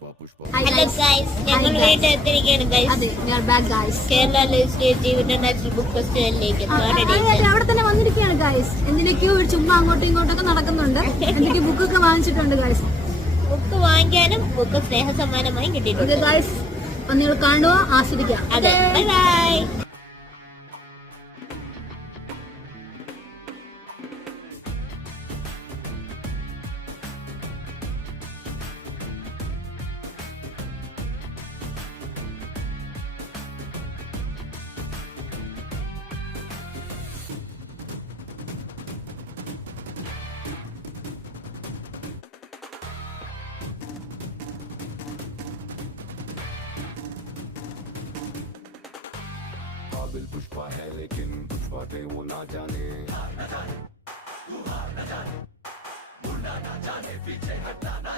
Hello guys, ഞങ്ങൾ വീണ്ടും എത്തിയിരിക്കുകയാണ് guys. Kerala legislative international book ഫെസ്റ്റിവലിലേക്ക് അവിടെ തന്നെ വന്നിരിക്കുകയാണ് ഗൈസ്. എന്തിലേക്കോ ചുമ്മാ അങ്ങോട്ടും ഇങ്ങോട്ടൊക്കെ നടക്കുന്നുണ്ട്. എന്തൊക്കെ ബുക്കൊക്കെ വാങ്ങിച്ചിട്ടുണ്ട് ഗൈസ്. ബുക്ക് വാങ്ങിക്കാനും ബുക്ക് സ്നേഹ സമ്മാനമായി കിട്ടിയിട്ടുണ്ട് ഗൈസ്. അപ്പൊ നിങ്ങൾ കാണുക, ആസ്വദിക്കാം. അതെ, ബൈ ബൈ. काबिल पुष्पा है लेकिन कुछ बातें वो ना जाने पीछे हटना ना